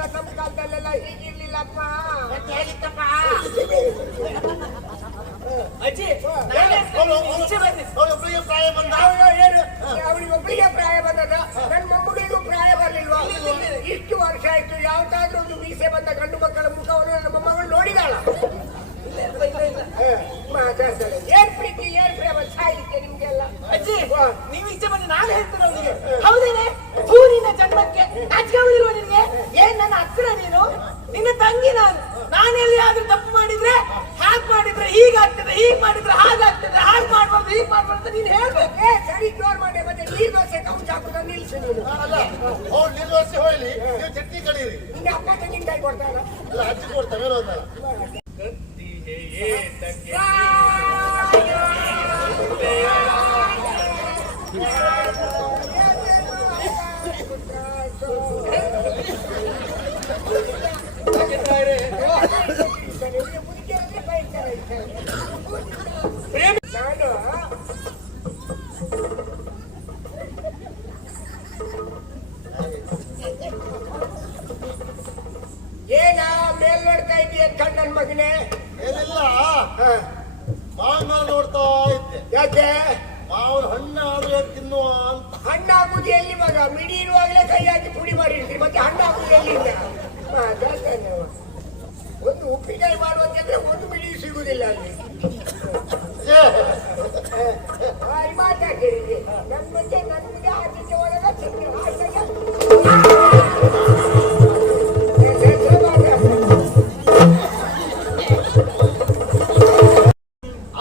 ಪ್ರಥಮ ಕಾಲದಲ್ಲೆಲ್ಲ ಹೀಗಿರ್ಲಿಲ್ಲಪ್ಪ. ಹೇಗಿತ್ತಪ್ಪ ಅಜ್ಜಿ? ಒಬ್ಬರಿಗೆ ಪ್ರಾಯ ಬಂದ. ಅವನಿಗೆ ಒಬ್ಬರಿಗೆ ಪ್ರಾಯ ಬಂದದ. ನನ್ನ ಮೊಮ್ಮಗಳಿಗೂ ಪ್ರಾಯ ಬರ್ಲಿಲ್ವಾ? ಇಷ್ಟು ವರ್ಷ ಆಯ್ತು, ಯಾವ್ದಾದ್ರೂ ಒಂದು ಮೀಸೆ ಬಂದ ಗಂಡು ಮಕ್ಕಳ ಮುಖವನ್ನು ನನ್ನ ಮೊಮ್ಮಗಳು ನೋಡಿದಾಳ? ಮಾತಾಡ್ತಾಳೆ. ಏನ್ ಪ್ರೀತಿ ಏನ್ ಪ್ರೇಮ ಸಾಯ್ಲಿಕ್ಕೆ ನಿಮ್ಗೆಲ್ಲ. ಅಜ್ಜಿ ನೀವು ಇಚ್ಛೆ ಬಂದು ನಾನು ಹೇಳ್ತೇನೆ ಅವನಿಗೆ. ಹೌದೇನೆ ಸೂರ್ಯನ ಜನ್ಮಕ್ಕೆ ನಾಚಿಕೆವುದಿಲ್ವ ನಿನ್ಗೆ? ಏನ್ ನನ್ನ ಹತ್ತಿರ ನೀನು? ನಿನ್ನ ತಂಗಿ ನಾನು ಎಲ್ಲಿಯಾದ್ರೂ ತಪ್ಪು ಮಾಡಿದ್ರೆ ಹಾಗೆ ಮಾಡಿದ್ರೆ ಹೀಗಾಗ್ತದೆ, ಹೀಗ್ ಮಾಡಿದ್ರೆ ಹಾಗಾಗ್ತದೆ, ಹಾಗೆ ಮಾಡ್ಬಾರ್ದು ಹೀಗ್ ಮಾಡ್ಬಾರ್ದು ನೀನ್ ಹೇಳ್ಬೇಕು. ಸರಿ ಜೋರ್ ಮಾಡಿ ಮತ್ತೆ ನೀರ್ ದೋಸೆ ಕೌಂಚ ಹಾಕುದ ನಿಲ್ಸು ನೀನು. ಅವ್ರು ನಿರ್ವಹಿಸಿ ಹೋಗ್ಲಿ, ನೀವು ಚಟ್ನಿ ಕಡೀರಿ. ನಿನ್ನ ಅಪ್ಪ ತೆಂಗಿನಕಾಯಿ ಕೊಡ್ತಾನ? ಅಲ್ಲ ಅಜ್ಜಿ ಕೊಡ್ತಾರೆ ಹೋದಲ್ಲ. ಏನ ಮೇಲ್ ನೋಡ್ತಾ ಇದೀಯ ಕಣ್ಣನ್ ಮಗನೇ? ಏನಿಲ್ಲ, ಮಾವಿನ ಮೇಲೆ ನೋಡ್ತಾ ಇದ್ದೆ. ಯಾಕೆ? ಮಾವಿನ ಹಣ್ಣಾದ್ರೆ ತಿನ್ನುವ ಅಂತ. ಹಣ್ಣಾಗುದು ಎಲ್ಲಿ ಮಗ? ಮಿಡಿ ಇರುವಾಗಲೇ ಕೈ ಹಾಕಿ ಪುಡಿ ಮಾಡಿರ್ತೀರಿ, ಮತ್ತೆ ಹಣ್ಣಾಗುದು ಎಲ್ಲಿಂದ? ಒಂದು ಉಪ್ಪಿನಕಾಯಿ ಮಾಡುವಂತಂದ್ರೆ ಒಂದು ಮಿಡಿ ಸಿಗುದಿಲ್ಲ ಅಲ್ಲಿ. ಮಾತಾಡ್ತೀರಿ ನನ್ ಮುಂದೆ ಆಚೆ ಒಳಗ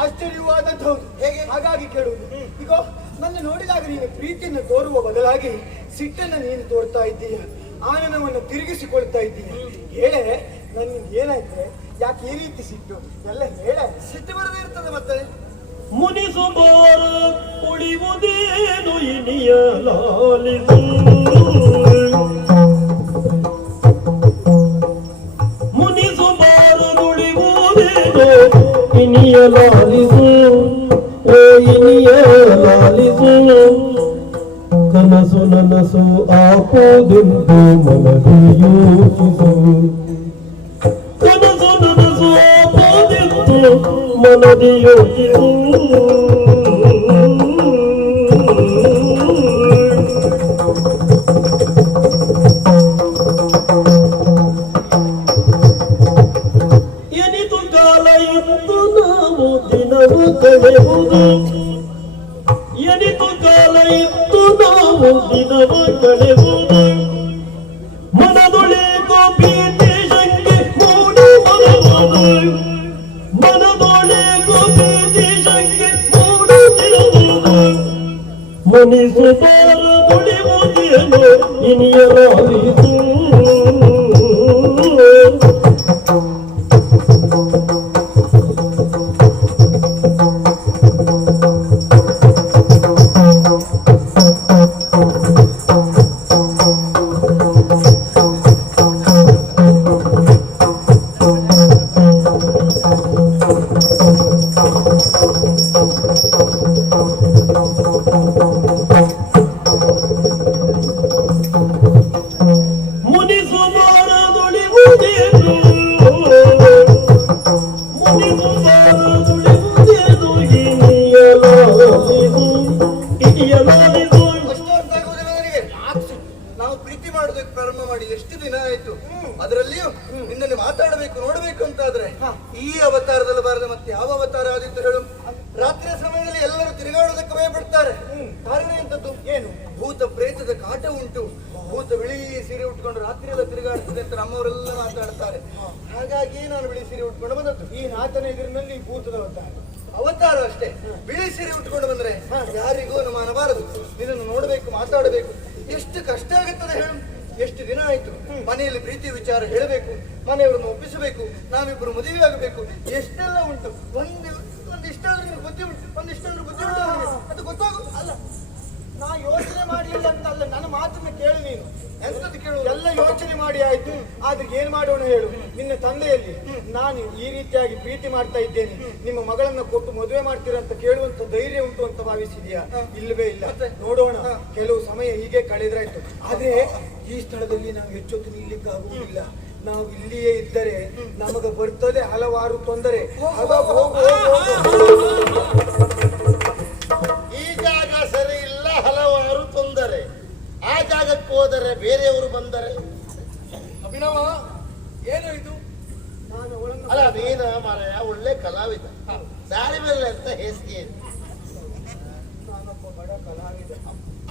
ಆಶ್ಚರ್ಯವಾದದ್ದು ಹೇಗೆ? ಹಾಗಾಗಿ ಕೇಳುವುದು. ಈಗ ನನ್ನ ನೋಡಿದಾಗ ನೀನು ಪ್ರೀತಿಯನ್ನು ತೋರುವ ಬದಲಾಗಿ ಸಿಟ್ಟನ್ನು ನೀನು ತೋರ್ತಾ ಇದ್ದೀಯ, ಆನಂದವನ್ನು ತಿರುಗಿಸಿಕೊಳ್ತಾ ಇದ್ದೀಯ. ಹೇಳೆ ನನ್ನಿಂದ ಏನಾಯ್ತು? ಯಾಕೆ ಈ ರೀತಿ ಸಿಟ್ಟು? ಎಲ್ಲ ಹೇಳ. ಸಿಟ್ಟು ಬರದೇ ಇರ್ತದೆ ಮತ್ತೆ. ಮುನಿಸುಮಾರ ಉಳಿಯುವುದೇನು ಇನಿಯ ಲಾಲಿಸು, ಮುನಿಸುಮಾರ ಉಳಿಯುವುದೇನು ಇನಿಯ ಲಾಲಿಸು, ಓ ಇನಿಯ ಲಾಲಿಸು. ಕನಸು ನನಸು ಆಪೋದೆಂದು ಮನದಿ ಯೋಚಿಸು, ಕನಸು ನನಸು ಆಪೋದೆಂದು ಮನದಿ ಯೋಚಿಸು. ಎನಿತು ಕಾಲ ಎಂದು ನಾವು ದಿನವು ಕಳೆಯುವುದು, ಎನಿತು ಕಾಲ ಇತ್ತು ನಾವು ದಿನವ ಕಳೆಯುವುದು. ಮನದೊಳೆಗೋ ಭೀತಿ ಶಂಕೆ ಮೂಡಿ ಬರುವುದು, ಮನದೊಳೆಗೋ ಭೀತಿ ಶಂಕೆ ಮೂಡುತ್ತಿರುವುದು. ಮನಿಸುತ್ತಾರ ದುಡಿಯುವುದೇನು ಇನಿಯಲಾಯಿತು. ನಾವು ಪ್ರೀತಿ ಮಾಡೋದಕ್ಕೆ ಪ್ರಾರಂಭ ಮಾಡಿ ಎಷ್ಟು ದಿನ ಆಯ್ತು. ಅದರಲ್ಲಿಯೂ ನಿನ್ನನ್ನು ಮಾತಾಡಬೇಕು ನೋಡಬೇಕು ಅಂತಾದ್ರೆ ಈ ಅವತಾರದಲ್ಲಿ ಬಾರದೆ ಮತ್ತೆ ಯಾವ ಅವತಾರ ಆದಿತ್ತು ಹೇಳು? ರಾತ್ರಿಯ ಸಮಯದಲ್ಲಿ ಎಲ್ಲರೂ ತಿರುಗಾಡೋದಕ್ಕೆ ಭಯಪಡ್ತಾರೆ. ಕಾರಣ ಎಂತದ್ದು? ಏನು? ಭೂತ ಪ್ರೇತದ ಕಾಟ ಉಂಟು. ಭೂತ ಬಿಳಿ ಸೀರೆ ಉಟ್ಕೊಂಡು ರಾತ್ರಿ ಎಲ್ಲ ತಿರುಗಾಡ್ತದೆ ಅಂತ ನಮ್ಮವರೆಲ್ಲ ಮಾತಾಡ್ತಾರೆ. ಹಾಗಾಗಿ ನಾನು ಬಿಳಿ ಸೀರೆ ಉಟ್ಕೊಂಡು ಬಂದದ್ದು. ಈ ನಾಥನ ಎದುರಿನಲ್ಲಿ ಭೂತದ ಅವತಾರ ಅಷ್ಟೇ. ಬಿಳಿ ಸೀರೆ ಉಟ್ಕೊಂಡು ಬಂದ್ರೆ ಯಾರಿಗೂ ಅನುಮಾನಬಾರದು. ನಿನ್ನನ್ನು ನೋಡಬೇಕು, ಮಾತಾಡಬೇಕು. ಎಷ್ಟು ಕಷ್ಟ ಆಗುತ್ತದೆ ಹೇಳು? ಎಷ್ಟು ದಿನ ಆಯ್ತು. ಮನೆಯಲ್ಲಿ ಪ್ರೀತಿ ವಿಚಾರ ಹೇಳಬೇಕು, ಮನೆಯವರನ್ನು ಒಪ್ಪಿಸಬೇಕು, ನಾವಿಬ್ಬರು ಮದುವೆ ಆಗಬೇಕು, ಎಷ್ಟೆಲ್ಲ ಉಂಟು. ಒಂದಿಷ್ಟಾದ್ರೂ ಬುದ್ಧಿ ಉಂಟು, ಒಂದಿಷ್ಟಾದ್ರೂ ಬುದ್ಧಿ ಉಂಟು. ಅದು ಗೊತ್ತಾಗು ಅಲ್ಲ. ನಾ ಯೋಚನೆ ಮಾಡಲಿಲ್ಲ ಅಂತಲ್ಲ, ನನ್ನ ಮಾತನ್ನ ಕೇಳು ನೀನು. ಎಂತದ್ದು ಕೇಳು? ಎಲ್ಲ ಯೋಚನೆ ಮಾಡಿ ಆಯ್ತು, ಆದ್ರೆ ಏನ್ ಮಾಡೋಣ ಹೇಳು? ನಿನ್ನ ತಂದೆಯಲ್ಲಿ ನಾನು ಈ ರೀತಿಯಾಗಿ ಪ್ರೀತಿ ಮಾಡ್ತಾ ಇದ್ದೇನೆ, ನಿಮ್ಮ ಮಗಳನ್ನ ಕೊಟ್ಟು ಮದುವೆ ಮಾಡ್ತೀರಾ ಅಂತ ಕೇಳುವಂತ ಧೈರ್ಯ ಉಂಟು ಅಂತ ಭಾವಿಸಿದ್ಯಾ? ಇಲ್ಲವೇ ಇಲ್ಲ. ನೋಡೋಣ, ಕೆಲವು ಸಮಯ ಹೀಗೆ ಕಳೆದ್ರಾಯ್ತು. ಆದ್ರೆ ಈ ಸ್ಥಳದಲ್ಲಿ ನಾವು ಹೆಚ್ಚೊತ್ತು ನಿಲ್ಲಿಕ್ಕೆ ಆಗುವುದಿಲ್ಲ. ನಾವು ಇಲ್ಲಿಯೇ ಇದ್ದರೆ ನಮಗ ಬರ್ತದೆ ಹಲವಾರು ತೊಂದರೆ. ಈ ಜಾಗ ಸರಿ ಇಲ್ಲ, ಹಲವಾರು ತೊಂದರೆ. ಆ ಜಾಗಕ್ಕೆ ಹೋದರೆ ಬೇರೆಯವರು ಬಂದರೆ ಅಭಿನವ, ಏನು ಇದು? ನಾನು ಅವಳನ್ನು ಅಲ್ಲ, ನೀನ ಮಾರಾಯ ಒಳ್ಳೆ ಕಲಾವಿದ, ದಾರಿ ಮೇಲೆ ಅಂತ ಹೇಸಿಗೆ ಇದೆ. ನಾನೊಬ್ಬ ಬಡ ಕಲಾವಿದ.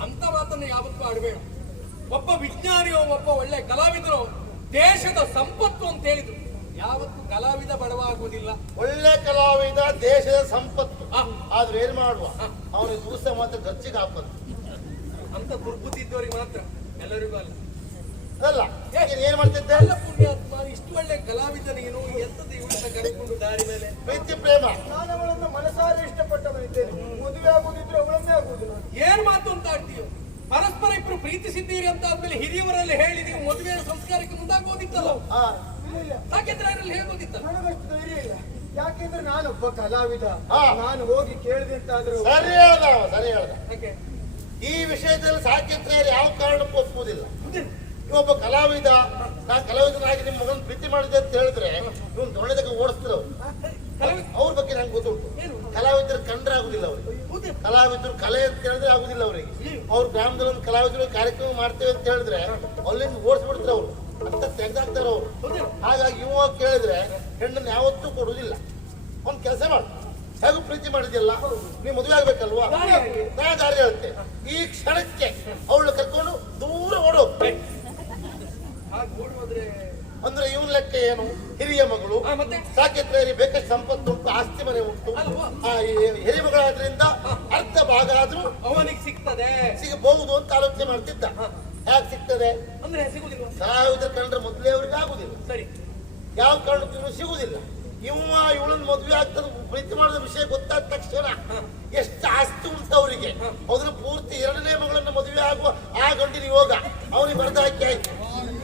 ಅಂತ ಮಾತನ್ನು ಯಾವತ್ತೂ ಆಡಬೇಡ. ಒಬ್ಬ ವಿಜ್ಞಾನಿಯೋ ಒಬ್ಬ ಒಳ್ಳೆ ಕಲಾವಿದರೋ ದೇಶದ ಸಂಪತ್ತು ಅಂತ ಹೇಳಿದ್ರು. ಯಾವತ್ತು ಕಲಾವಿದ ಬಡವಾಗುವುದಿಲ್ಲ. ಒಳ್ಳೆ ಕಲಾವಿದ ದೇಶದ ಸಂಪತ್ತು. ಆದ್ರೆ ಏನ್ ಮಾಡುವ, ಅವನಿಗೆ ದಿವಸ ಮಾತ್ರ ಖರ್ಚಿಗೆ ಹಾಕೋದು. ಅಂತ ದುರ್ಬುದ್ಧಿ ಇದ್ದವರಿಗೆ ಮಾತ್ರ, ಎಲ್ಲರಿಗೂ ಅಲ್ಲ. ಅಲ್ಲ, ನೀನ್ ಏನ್ ಮಾಡ್ತಿದ್ದೆ? ಎಲ್ಲ ಪುಣ್ಯಾತ್ಮ, ಇಷ್ಟು ಒಳ್ಳೆ ಕಲಾವಿದ ನೀನು ಎಂತದ್ದು ಇವಳನ್ನ ಕರೆದುಕೊಂಡು ದಾರಿ ಮೇಲೆ? ಪ್ರೀತಿ ಪ್ರೇಮ. ನಾನು ಅವಳನ್ನು ಮನಸಾರೆ ಇಷ್ಟಪಟ್ಟವನಿದ್ದೇನೆ. ಮದುವೆ ಆಗುದಿದ್ರೆ ಅವಳನ್ನೇ ಆಗುವುದು ನಾನು. ಏನ್ ಮಾತು ಅಂತ ಆಡ್ತೀಯೋ? ಪರಸ್ಪರ ಇಬ್ರು ಪ್ರೀತಿಸಿದ್ದೀರಿ ಅಂತ ಆದ್ಮೇಲೆ ಹಿರಿಯವರಲ್ಲಿ ಹೇಳಿ ನೀವು ಮದುವೆ ಸಂಸ್ಕಾರಕ್ಕೆ ಮುಂದಾಗೋದಿತ್ತಲ್ಲ? ಆ, ಇಲ್ಲ, ಯಾಕೆಂದ್ರೆ ಅದರಲ್ಲಿ ಹೇಗೋದಿತ್ತಲ್ಲ? ನನಗಷ್ಟು ಧೈರ್ಯ ಇಲ್ಲ. ಯಾಕೆಂದ್ರೆ ನಾನೊಬ್ಬ ಕಲಾವಿದ. ಹಾ. ನಾನು ಹೋಗಿ ಕೇಳಿದೆ ಅಂತಾದ್ರೂ ಸರಿ ಹೇಳ್ದ ಅವ, ಸರಿ ಹೇಳ್ದ. ಯಾಕೆ? ಈ ವಿಷಯದಲ್ಲಿ ಸಾಕಿದ್ರೆ ಯಾವ ಕಾರಣಕ್ಕೂ ಒಪ್ಪುವುದಿಲ್ಲ. ಇವೊಬ್ಬ ಕಲಾವಿದ, ನಾನು ಕಲಾವಿದನಾಗಿ ನಿಮ್ಮ ಮಗನ ಪ್ರೀತಿ ಮಾಡಿದೆ ಅಂತ ಹೇಳಿದ್ರೆ ಇವನು ದೊಣ್ಣೆದಾಗ ಓಡಿಸ್ತಾರೆ ಅವ್ರು. ಅವ್ರ ಬಗ್ಗೆ ನಂಗೆ ಗೊತ್ತುಂಟು. ಕಲಾವಿದರು ಕಂಡ್ರೆ ಆಗುದಿಲ್ಲ ಅವ್ರಿಗೆ. ಕಲಾವಿದರು ಕಲೆ ಅಂತ ಹೇಳಿದ್ರೆ ಆಗುದಿಲ್ಲ ಅವರಿಗೆ. ಅವ್ರ ಗ್ರಾಮದಲ್ಲಿ ಒಂದು ಕಲಾವಿದರು ಕಾರ್ಯಕ್ರಮ ಮಾಡ್ತೇವೆ ಅಂತ ಹೇಳಿದ್ರೆ ಅಲ್ಲಿಂದ ಓಡಿಸ್ಬಿಡ್ತಾರೆ ಅವರು, ಅಂತ ತೆಗೆದಾಕ್ತಾರೆ ಅವರು. ಹಾಗಾಗಿ ಇವ ಕೇಳಿದ್ರೆ ಹೆಣ್ಣನ್ನು ಯಾವತ್ತೂ ಕೊಡುವುದಿಲ್ಲ. ಒಂದ್ ಕೆಲಸ ಮಾಡು, ಹೇಗೂ ಪ್ರೀತಿ ಮಾಡಿದ್ಯಲ್ಲ, ನೀವು ಮದುವೆ ಆಗ್ಬೇಕಲ್ವಾ? ನಾ ದಾರಿ ಹೇಳುತ್ತೆ. ಈ ಕ್ಷಣಕ್ಕೆ ಅವಳು ಕರ್ಕೊಂಡು ದೂರ ಓಡು. ಹಾಗೆ ಓಡುವುದ್ರೆ ಅಂದ್ರೆ ಇವನ್ ಲೆಕ್ಕ ಏನು? ಹಿರಿಯ ಮಗಳು, ಮತ್ತೆ ಸಾಕಿದ್ರೆ ಬೇಕಷ್ಟು ಸಂಪತ್ತು ಉಂಟು, ಆಸ್ತಿ ಮನೆ ಉಂಟು. ಅಲ್ವಾ? ಹಿರಿಯ ಮಗಳಾದ್ರಿಂದ ಅರ್ಧ ಭಾಗ ಆದ್ರೂ ಅವನಿಗೆ ಸಿಗ್ತದೆ. ಸಿಗಬಹುದು ಅಂತ ಆಲೋಚನೆ ಮಾಡ್ತಿದ್ದ. ಯಾಕೆ ಸಿಗ್ತದೆ? ಅಂದ್ರೆ ಸಿಗುದಿಲ್ವಾ? ಕಲಾವಿದ್ರ ಕಂಡ್ರೆ ಮೊದಲೇ ಅವ್ರಿಗೆ ಆಗುದಿಲ್ಲ. ಸರಿ, ಯಾವ ಕಾರಣಕ್ಕೂ ಸಿಗುದಿಲ್ಲ. ಇವಳನ್ನ ಮದುವೆ ಆಗ್ತದೆ ಪ್ರೀತಿ ಮಾಡಿದ ವಿಷಯ ಗೊತ್ತಾದ ತಕ್ಷಣ ಎಷ್ಟು ಆಸ್ತಿ ಉಂಟು ಅವರಿಗೆ, ಅದ್ರ ಪೂರ್ತಿ ಎರಡನೇ ಮಗಳನ್ನ ಮದುವೆ ಆಗುವ ಆ ಗಂಡಿನ ಯೋಗ ಅವನಿಗೆ ಬರ್ದ ಹಾಕಿ ಆಯ್ತು.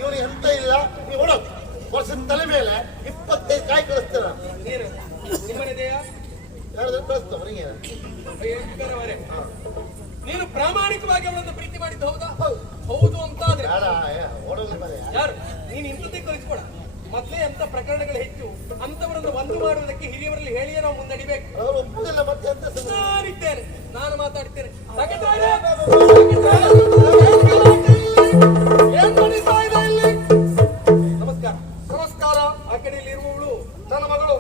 ಇವನಿಗೆ ಎಂತ ಇಲ್ಲ, ನೀವು ಹೊಡೋದು ವರ್ಷದ ತಲೆ ಮೇಲೆ 25 ಕಾಯಿ ಕಳಿಸ್ತಾರ. ನೀನು ನಿಮ್ಮನೆದೆಯಾ? ಹೇಳಿದ್ರೆ ಕಳಿಸ್ತಾವ ಅವನಿಗೆ. ನೀನು ಪ್ರಾಮಾಣಿಕವಾಗಿ ಅವಳನ್ನು ಪ್ರೀತಿ ಮಾಡಿದ್ದು ಹೌದಾ? ಹೌದು ಅಂತ ಆದ್ರೆ ಓಡೋಗ್ಲಿ ಬರ. ಯಾರು ನೀನು ಇಂಥದ್ದೇ ಕಳಿಸ್ಕೊಡ. ಮೊದಲೇ ಅಂತ ಪ್ರಕರಣಗಳು ಹೆಚ್ಚು, ಅಂತವರನ್ನು ಒಂದು ಮಾಡುವುದಕ್ಕೆ ಹಿರಿಯವರಲ್ಲಿ ಹೇಳಿಯೇ ನಾವು ಮುಂದಡಿಬೇಕು. ಅವ್ರು ಒಪ್ಪುದಿಲ್ಲ, ಮತ್ತೆ ಅಂತ ನಾನಿದ್ದೇನೆ, ನಾನು ಮಾತಾಡ್ತೇನೆ. ಏನ್ ನಡೀತಾ ಇದೆ ಇಲ್ಲಿ? ನಮಸ್ಕಾರ. ನಮಸ್ಕಾರ. ಆ ಕಡೆಯಲ್ಲಿ ಇರುವವಳು ನನ್ನ ಮಗಳು.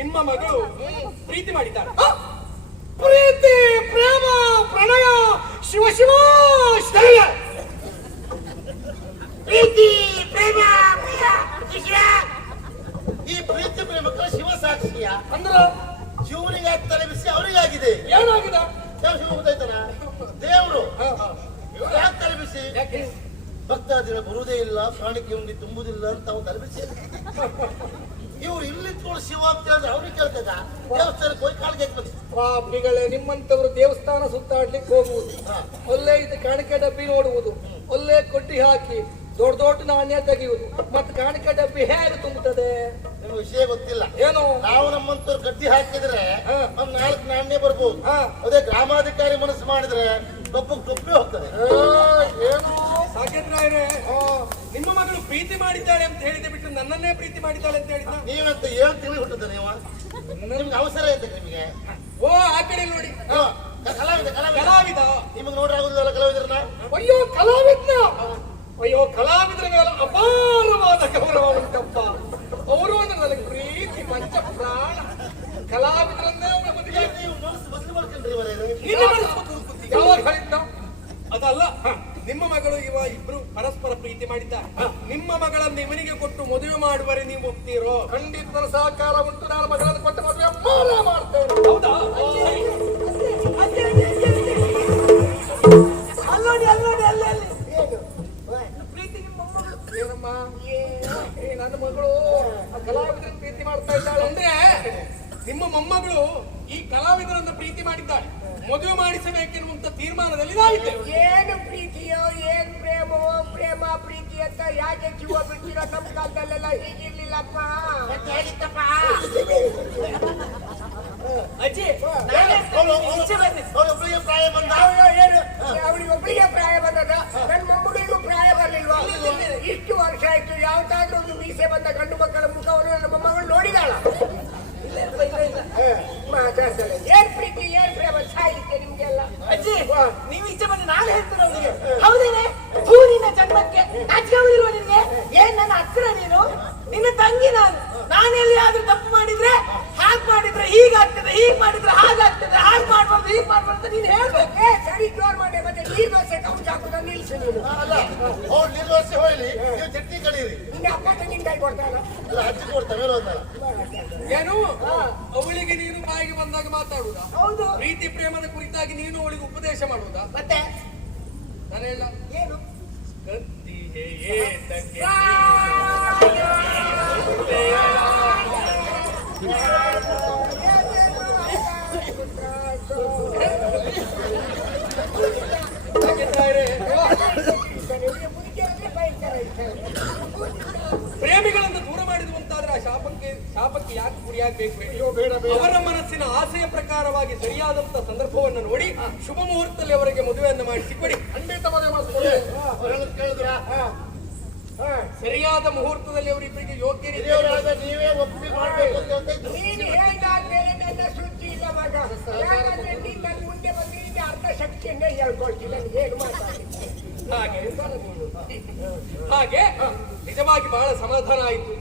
ನಿಮ್ಮ ಮಗಳು ಪ್ರೀತಿ ಮಾಡಿದ್ದಾಳೆ. ಪ್ರೀತಿ, ಪ್ರೇಮ, ಪ್ರಣಯ, ಶಿವ ಶಿವ ಶರಣ. ಪ್ರೀತಿ ಪ್ರೇಮ ಈ ಪ್ರೀತಿ ಪ್ರೇಮಕ್ಕೆ ಶಿವ ಸಾಕ್ಷಿಯ ಅಂದ್ರ ಶಿವನಿಗೆ ಆಗ್ತಾರೆ ಬಿಸಿ ಅವರಿಗಾಗಿದೆ. ಏನಾಗಿದೆ? ಶಿವ ಗೊತ್ತಾಯ್ತಾನ? ದೇವರು ಯಾಕೆ ತಲೆ ಬಿಸಿ? ಯಾಕೆ? ಭಕ್ತಾದಿಗಳ ಬರುವುದೇ ಇಲ್ಲ, ಕಾಣಿಕೆ ಉಂಡಿ ತುಂಬುದಿಲ್ಲ ಅಂತ ಅವ್ನು ತಲೆ ಬಿಸಿ. ಇವ್ರು ಇಲ್ಲಿತ್ಕೊಂಡು ಶಿವ ಅಂತ ಹೇಳಿದ್ರೆ ಅವ್ರಿಗೆ ಕೇಳ್ತದ? ದೇವಸ್ಥಾನಕ್ಕೆ ಹೋಗಿ ಕಾಣಿಕೆ ಹಾಕ್ಬೇಕು. ಪಾಪಿಗಳೇ, ನಿಮ್ಮಂತವರು ದೇವಸ್ಥಾನ ಸುತ್ತಾಡ್ಲಿಕ್ಕೆ ಹೋಗುವುದು, ಒಳ್ಳೆ ಇದು ಕಾಣಿಕೆ ಡಬ್ಬಿ ನೋಡುವುದು, ಒಳ್ಳೆ ಕೊಟ್ಟಿ ಹಾಕಿ ದೊಡ್ಡ ದೊಡ್ಡ ನಾಣ್ಯ ತೆಗೆಯುವುದು, ಮತ್ತೆ ಕಾಣಿಕೆ ಡಬ್ಬಿ ಹೇಗೆ ತುಂಬುತ್ತದೆ? ನಿಮ್ಗೆ ವಿಷಯ ಗೊತ್ತಿಲ್ಲ. ಏನು? ನಾವು ನಮ್ಮಂತವ್ರು ಗಡ್ಡಿ ಹಾಕಿದ್ರೆ ಒಂದ್ 4 ನಾಣ್ಯ ಬರ್ಬೋದು. ಹಾ. ಅದೇ ಗ್ರಾಮಾಧಿಕಾರಿ ಮನಸ್ಸು ಮಾಡಿದ್ರೆ ಟೊಪ್ಪೆ ಹೋಗ್ತದೆ. ಏನು ಸಾಕೇಂದ್ರಾಯರೇ, ನಿಮ್ಮ ಮಗಳು ಪ್ರೀತಿ ಮಾಡಿದ್ದಾಳೆ ಅಂತ ಹೇಳಿದೆ ಬಿಟ್ಟು ನನ್ನನ್ನೇ ಪ್ರೀತಿ ಮಾಡಿದ್ದಾಳೆ ಅಂತ ಹೇಳಿದ. ನೀವಂತ ಏನ್ ತಿಳಿ ಹುಟ್ಟದ ನೀವು? ನಿಮ್ಗೆ ಅವಸರ ಐತೆ ನಿಮಗೆ? ಓ, ಆ ಕಡೆ ನೋಡಿ. ಕಲಾವಿದ ಕಲಾವಿದ ನಿಮಗೆ ನೋಡ್ರಿ ಆಗುದಿಲ್ಲ ಕಲಾವಿದ್ರನ್ನ? ಅಯ್ಯೋ ಕಲಾವಿದ್ನ, ಅಯ್ಯೋ ಕಲಾವಿದರ ಮೇಲೆ ಅಪಾರವಾದ ಗೌರವ ಉಂಟಪ್ಪ. ಅವರು ಅಂದ್ರೆ ನನಗೆ ಪ್ರೀತಿ ಪಂಚ ಪ್ರಾಣ. ಕಲಾವಿದರನ್ನೇ ಅವರ ಬದಿಗೆ ನೀವು ಮನಸ್ಸು ಬದಲು ಮಾಡ್ಕೊಂಡ್ರಿ ಮರೆ. ನಿನ್ನ ಮನಸ್ಸು ಬುದ್ಧಿ ಯಾವಾಗ ಹೇಳಿದ್ದ? ಅದಲ್ಲ, ನಿಮ್ಮ ಮಗಳು ಇಬ್ರು ಪರಸ್ಪರ ಪ್ರೀತಿ ಮಾಡಿದ್ದಾರೆ. ನಿಮ್ಮ ಮಗಳನ್ನು ಇವನಿಗೆ ಕೊಟ್ಟು ಮದುವೆ ಮಾಡುವರೆ ನೀವು ಒಪ್ತೀರೋ? ಖಂಡಿತ ನನ್ನ ಸಹಕಾರ ಉಂಟು. ನಾನು ಮಗಳನ್ನು ಕೊಟ್ಟು ಮದುವೆ ಮಾಡ್ತೇನೆ. ಹೌದಾ? ಅಲ್ಲೋಡಿ ಅಲ್ಲೋಡಿ ಅಲ್ಲಲ್ಲಿ ಪ್ರೀತಿ ನಿಮ್ಮ ಮಗಳು ಏನಮ್ಮ? ನನ್ನ ಮಗಳು ಆ ಕಲಾವಿದರನ್ನು ಪ್ರೀತಿ ಮಾಡ್ತಾ ಇದ್ದಾಳೆ ಅಂದ್ರೆ ನಿಮ್ಮ ಮೊಮ್ಮಗಳು ಈ ಕಲಾವಿದರನ್ನು ಪ್ರೀತಿ ಮಾಡಿದ್ದಾಳೆ. ಮದುವೆ ಮಾಡಿಸಬೇಕೆನ್ನುವಂತ ತೀರ್ಮಾನದಲ್ಲಿ ನಾವಿದ್ದೇವೆ. ಏನು ಪ್ರೀತಿಯೋ ಏನ್ ಪ್ರೇಮವೋ, ಪ್ರೇಮ ಪ್ರೀತಿ ಅಂತ ಯಾಕೆ ಜೀವ ಬಿಡ್ತೀರೋ? ನಮ್ಮ ಕಾಲದಲ್ಲೆಲ್ಲ ಹೀಗಿರ್ಲಿಲ್ಲಪ್ಪ. ಅಜ್ಜಿ ನಾನೇ ಇಚ್ಛೆ ಬಂದಿದೆ. ಅವಳೊಬ್ಬಳಿಗೆ ಪ್ರಾಯ ಬಂದ ಅವಳಿಗೆ ಒಬ್ಬಳಿಗೆ ಪ್ರಾಯ ಬಂದದ, ನನ್ನ ಮೊಮ್ಮಗಳಿಗೂ ಪ್ರಾಯ ಬರ್ಲಿಲ್ವಾ? ಇಷ್ಟು ವರ್ಷ ಆಯ್ತು, ಯಾವ್ದಾದ್ರೂ ಒಂದು ಮೀಸೆ ಬಂದ ಗಂಡು ಮಕ್ಕಳ ಮುಖವನ್ನು ನನ್ನ ಮೊಮ್ಮಗಳು ನೋಡಿದಾಳ? ಮಾತಾಡ್ತಾಳೆ. ಏನ್ ಪ್ರೀತಿ ಏನ್ ಪ್ರೇಮ ಸಾಯಿತ್ತೆ ನಿಮ್ಗೆಲ್ಲ. ಅಜ್ಜಿ ನೀವು ಇಚ್ಛೆ ಬಂದು ನಾನು ಹೇಳ್ತೇನೆ ಅವನಿಗೆ. ಹೌದೇನೆ? ಸೂರ್ಯನ ಜನ್ಮಕ್ಕೆ ನಾಚಿಕೆ ಆಗುದಿಲ್ವ ನಿನ್ಗೆ? ಏನ್ ನನ್ನ ಅಕ್ಕನ ನೀನು? ನಿನ್ನ ತಂಗಿ ನಾನು. ನಾನೆಲ್ಲಿಯಾದ್ರೂ ತಪ್ಪು ಮಾಡಿದ್ರೆ ಹಾಗೆ ಮಾಡಿದ್ರೆ ಹೀಗಾಗ್ತದೆ, ಹೀಗ್ ಮಾಡಿದ್ರೆ ಹಾಗಾಗ್ತದೆ, ಹಾಗೆ ಮಾಡ್ಬಾರ್ದು ಹೀಗ್ ಮಾಡ್ಬಾರ್ದು ನೀನ್ ಹೇಳ್ಬೇಕು. ಸರಿ ಜೋರ್ ಮಾಡಿ ಮತ್ತೆ ನೀರ್ ದೋಸೆ ಕೌಂಟ್ ಹಾಕುದ ನಿಲ್ಸು ನೀನು. ಅಲ್ಲ ಅವ್ರು ನಿರ್ವಹಿಸಿ ಹೋಗ್ಲಿ, ನೀವು ಚಟ್ನಿ ಕಡೀರಿ. ನಿನ್ನ ಅಪ್ಪ ತೆಂಗಿನಕಾಯಿ ಕೊಡ್ತಾನ? ಇಲ್ಲ ಹಚ್ಚಿ ಕೊಡ್ತಾರೆ ಹೋದ್ಮೇಲೆ. ಏನು ಅವಳಿಗೆ ನೀನು ಬಾಯಿಗೆ ಬಂದಾಗ ಮಾತಾಡುವುದಾ? ಹೌದು. ಪ್ರೀತಿ ಪ್ರೇಮದ ಕುರಿತಾಗಿ ನೀನು ಅವಳಿಗೆ ಉಪದೇಶ ಮಾಡುವುದಾ? ಮತ್ತೆ ನಾನು ಹೇಳ ಏನು? ಗದ್ದಿಗೆ ಏತಕ್ಕೆ ಪ್ರೇಮಿಗಳನ್ನು ದೂರ ಮಾಡಿದುವಂತಾದ್ರೆ ಆ ಶಾಪಕ್ಕೆ ಯಾಕೆ ಗುರಿಯಾಗಬೇಕು ಹೇಳಿ? ಅವರ ಮನಸ್ಸಿನ ಆಸೆಯ ಪ್ರಕಾರವಾಗಿ ಸರಿಯಾದಂತ ಸಂದರ್ಭವನ್ನು ನೋಡಿ ಶುಭ ಮುಹೂರ್ತದಲ್ಲಿ ಅವರಿಗೆ ಮದುವೆಯನ್ನು ಮಾಡಿಸಿಕೊಡಿ. ಖಂಡಿತ ಮದುವೆ ಮಾಡಿಸ್ಕೊಡಿ. ಅವ್ರು ಹೇಳೋದ್ ಕೇಳಿದ್ರಾ? ಸರಿಯಾದ ಮುಹೂರ್ತದಲ್ಲಿ ಅವರಿಬ್ಬರಿಗೆ ಯೋಗ್ಯ ಹಿರಿಯವರಾದ ನೀವೇ ಒಪ್ಪಿ ಮಾಡ್ಬೇಕು ಅಂತ ಇದ್ರು. ನೀನು ಹೇಳಿದಾದ್ಮೇಲೆ ನನ್ನ ಸುದ್ದಿ ಇಲ್ಲ ಮಗ. ಯಾಕಂದ್ರೆ ನೀನ್ ನನ್ ಮುಂದೆ ಬಂದು ನಿನ್ನ ಅರ್ಧ ಶಕ್ತಿಯನ್ನೇ ಹೇಳ್ಕೊಳ್ತೀನಿ. ನನ್ಗೆ ಏನು ಮಾತಾಡ್ತೀನಿ. ಹಾಗೆ ನಿಜವಾಗಿ ಬಹಳ ಸಮಾಧಾನ ಆಯ್ತು.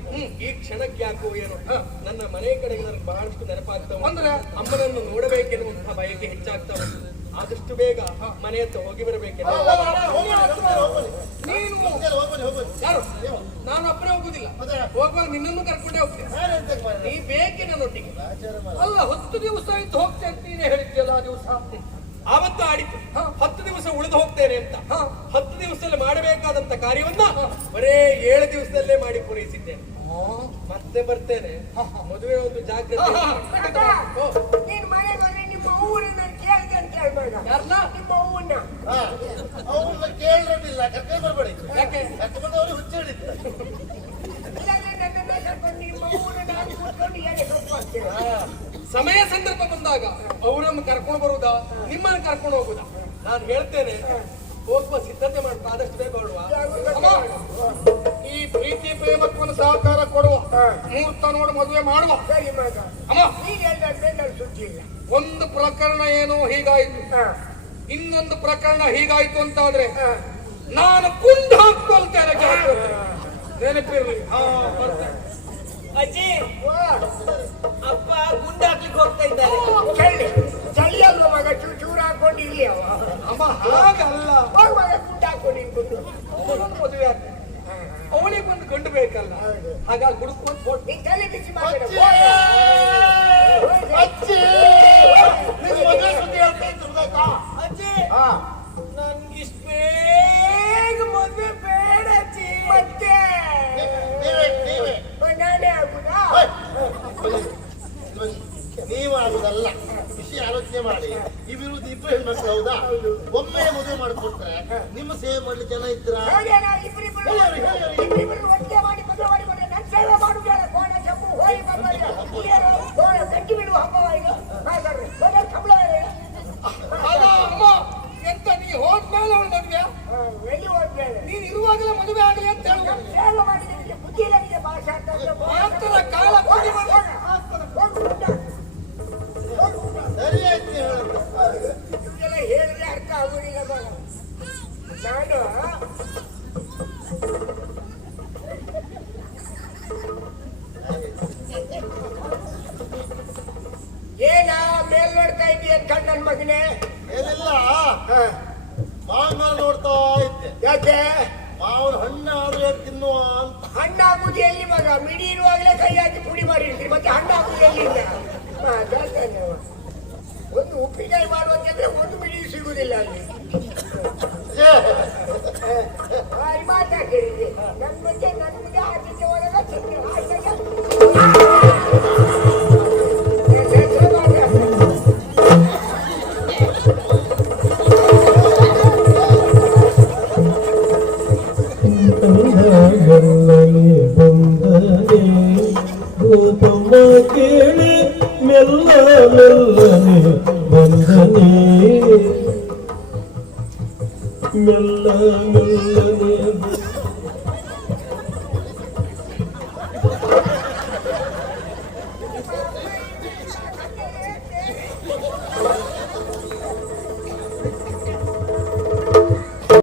ಈ ಕ್ಷಣಕ್ಕೆ ಯಾಕೋ ಏನೋ ನನ್ನ ಮನೆ ಕಡೆಗೆ ನನಗೆ ಬಹಳಷ್ಟು ನೆನಪಾಗ್ತಾ ಅಂದ್ರೆ ಅಮ್ಮನನ್ನು ನೋಡಬೇಕೆನ್ನುವಂತಹ ಬಯಕೆ ಹೆಚ್ಚಾಗ್ತಾ ಉಂಟು. ಆದಷ್ಟು ಬೇಗ ಮನೆ ಹತ್ರ ಹೋಗಿ ಬರಬೇಕೆಂದು. ನೀನು ಯಾರು? ನಾನು ಒಬ್ಬರೇ ಹೋಗುದಿಲ್ಲ. ಹೋಗುವಾಗ ನಿನ್ನನ್ನು ಕರ್ಕೊಂಡೇ ಹೋಗ್ತೇನೆ. ನೀ ಬೇಕೆ ನನ್ನೊಟ್ಟಿಗೆ. ಅಲ್ಲ 10 ದಿವಸ ಆಯ್ತು ಹೋಗ್ತೇನೆ ಅಂತ ನೀನೇ ಹೇಳಿದ್ಯಲ್ಲ ಆ ದಿವಸ. ಆವತ್ತು ಆಡಿತು 10 ದಿವಸ ಉಳಿದು ಹೋಗ್ತೇನೆ ಅಂತ. 10 ದಿವಸದಲ್ಲಿ ಮಾಡಬೇಕಾದಂತ ಕಾರ್ಯವನ್ನ ಬರೇ 7 ದಿವಸದಲ್ಲೇ ಮಾಡಿ ಪೂರೈಸಿದ್ದೇನೆ. ಮತ್ತೆ ಬರ್ತೇನೆ. ಮದುವೆ ಒಂದು ಜಾಗ್ರತೆ. ನೀನ್ ಮನೆಗೆ ಹೋದ್ರೆ ನಿಮ್ಮ ಅವ್ವನ್ನ ಕೇಳಿದೆ ಅಂತ ಹೇಳ್ಬೇಡ. ಯಾರನ್ನ? ನಿಮ್ಮ ಅವ್ವನ್ನ. ಅವ್ರನ್ನ ಕೇಳಿರೋದಿಲ್ಲ, ಕರ್ಕೊಂಡು ಬರ್ಬೇಡಿ. ಯಾಕೆ? ಕರ್ಕೊಂಡು ಅವ್ರಿಗೆ ಹುಚ್ಚ ಹಿಡಿತು. ಇಲ್ಲಾಂದ್ರೆ ನನ್ನನ್ನ ಕರ್ಕೊಂಡು ನಿಮ್ಮ ಅವ್ವನ್ನ ನಾನು ಕೂತ್ಕೊಂಡು ಹೇಗೆ ಸ್ವಲ್ಪ ಆಗ್ತೇನೆ. ಸಮಯ ಸಂದರ್ಭ ಬಂದಾಗ ಅವರನ್ನು ಕರ್ಕೊಂಡು ಬರುವುದಾ ನಿಮ್ಮನ್ನು ಕರ್ಕೊಂಡು ಹೋಗುದಾ? ನಾನು ಹೇಳ್ತೇನೆ, ಹೋಗುವ ಸಿದ್ಧತೆ ಮಾಡ್ತಾ ಆದಷ್ಟು ಬೇಗ ಹೊರಡುವ. ಅಮ್ಮ, ಈ ಪ್ರೀತಿ ಪ್ರೇಮಕ್ಕನ್ನು ಸಹಕಾರ ಕೊಡುವ, ಮುಹೂರ್ತ ನೋಡಿ ಮದುವೆ ಮಾಡುವ. ಸರಿ ಮಗ. ಅಮ್ಮ, ನೀನ್ ಹೇಳಿದಾದ್ಮೇಲೆ ನನ್ನ ಸುದ್ದಿ ಇಲ್ಲ. ಒಂದು ಪ್ರಕರಣ ಏನೋ ಹೀಗಾಯ್ತು, ಇನ್ನೊಂದು ಪ್ರಕರಣ ಹೀಗಾಯ್ತು ಅಂತಾದ್ರೆ ನಾನು ಕುಂಡು ಹಾಕೊಳ್ತೇನೆ. ನೆನಪಿರ್ಲಿ. ಬರ್ತೇನೆ. ಅಜ್ಜಿ ಅಪ್ಪ ಗುಂಡು ಹಾಕ್ಲಿಕ್ಕೆ ಹೋಗ್ತಾ ಇದ್ದಾರೆ. ಚಳಿ ಅಲ್ವ ಮಗ? ಚೂರು ಹಾಕೊಂಡಿರ್ಲಿ ಅವ. ಅಮ್ಮ ಹಾಗಲ್ಲ, ಹೋಗ್ ಮಗ ಗುಂಡು ಹಾಕೊಂಡಿರ್ಬೋದು. ಮದುವೆ ಆಗ್ತದೆ. ಅವಳಿಗೆ ಒಂದು ಗಂಡು ಬೇಕಲ್ಲ, ಹಾಗಾಗಿ ಹುಡುಕೊಂಡು ನೀನ್ ತಲೆ ಬಿಸಿ ಮಾತಾಡ. ಅಜ್ಜಿ ನಿಮ್ಗೆ ಮದುವೆ ಸುದ್ದಿ ಹೇಳ್ತಾ ಇದ್ರು ಗೊತ್ತಾಯ್ತಾ? ಅಜ್ಜಿ ನನ್ಗಿಷ್ಟು ಬೇಗ ಮದ್ವೆ ಬೇಡ ಅಜ್ಜಿ. ಮತ್ತೆ ನೀವೇ ನಾನೇ ಆಗುದಾ? ನೀವು ಆಗುದಲ್ಲ, ವಿಷಯ ಆಲೋಚನೆ ಮಾಡಿ. ಈ ವಿರುದ್ಧ ಇಬ್ರು ಹೆಣ್ಮಕ್ಳು ಹೌದಾ? ಒಮ್ಮೆ ಮದುವೆ ಮಾಡಿಕೊಟ್ರೆ ನಿಮ್ಮ ಸೇವೆ ಮಾಡ್ಲಿಕ್ಕೆ ಜನ ಇದ್ರ? ಇಬ್ಬರಿಬ್ಬರು ಒಟ್ಟಿಗೆ ಮಾಡಿ ಮದುವೆ ಮಾಡಿ ಬಂದ್ರೆ ನನ್ನ ಸೇವೆ ಮಾಡುವುದಿಲ್ಲ. ಕೋಣ ಚಪ್ಪು ಹೋಗಿ ಬಂದ ಗಟ್ಟಿ ಬಿಡುವ ಹಬ್ಬ ಇದು. ಹಾಗಾದ್ರೆ ಮೊದಲು ಕಂಬಳ ಅಮ್ಮ ಎಂತ ನೀ ಹೋದ್ಮೇಲೆ ಅವಳು ಮದುವೆ? ಎಲ್ಲಿ ಹೋದ್ಮೇಲೆ ನೀನ್ ಇರುವಾಗಲೇ ಮದುವೆ ಆಗಲಿ ಅಂತ ಹೇಳುವ. ಸೇವೆ ಮಾಡಿದ್ರೆ ಬುದ್ಧಿ ಇಲ್ಲ ನಿಮಗೆ ಭಾಷೆ ಮಾತ್ರ ಕಾಲ ಕೂಡಿ ಬಂದ. ಸರಿ ಆಯ್ತು ನೀವು ಹೇಳುದು. ಇದೆಲ್ಲ ಹೇಳಿದ್ರೆ ಅರ್ಥ ಆಗುದಿಲ್ಲ ಮಗ. ನಾನು ಏನ ಮೇಲ್ ನೋಡ್ತಾ ಇದೀಯ ಕಣ್ಣನ್ ಮಗನೇ? ಏನಿಲ್ಲ, ಮಾವಿನ ಮೇಲೆ ನೋಡ್ತಾ ಇದ್ದೆ. ಯಾಕೆ? ಮಾವಿನ ಹಣ್ಣು ಆದ್ರೆ ತಿನ್ನುವ ಅಂತ. ಹಣ್ಣಾಗುದು ಎಲ್ಲಿ ಮಗ? ಮಿಡಿ ಇರುವಾಗಲೇ ಕೈ ಹಾಕಿ ಪುಡಿ ಮಾಡಿರ್ತೀರಿ, ಮತ್ತೆ ಹಣ್ಣಾಗುದು ಎಲ್ಲಿಂದ? ಮಾತಾಡ್ತಾನೆ ಅವ. ಒಂದು ಉಪ್ಪಿನಕಾಯಿ ಮಾಡುವಂತಂದ್ರೆ ಒಂದು ಮಿಡಿ ಸಿಗುದಿಲ್ಲ ಅಲ್ಲಿ. ಮಾತಾಡ್ತೀರಿ ನನ್ನ ಬಗ್ಗೆ ನನ್ನ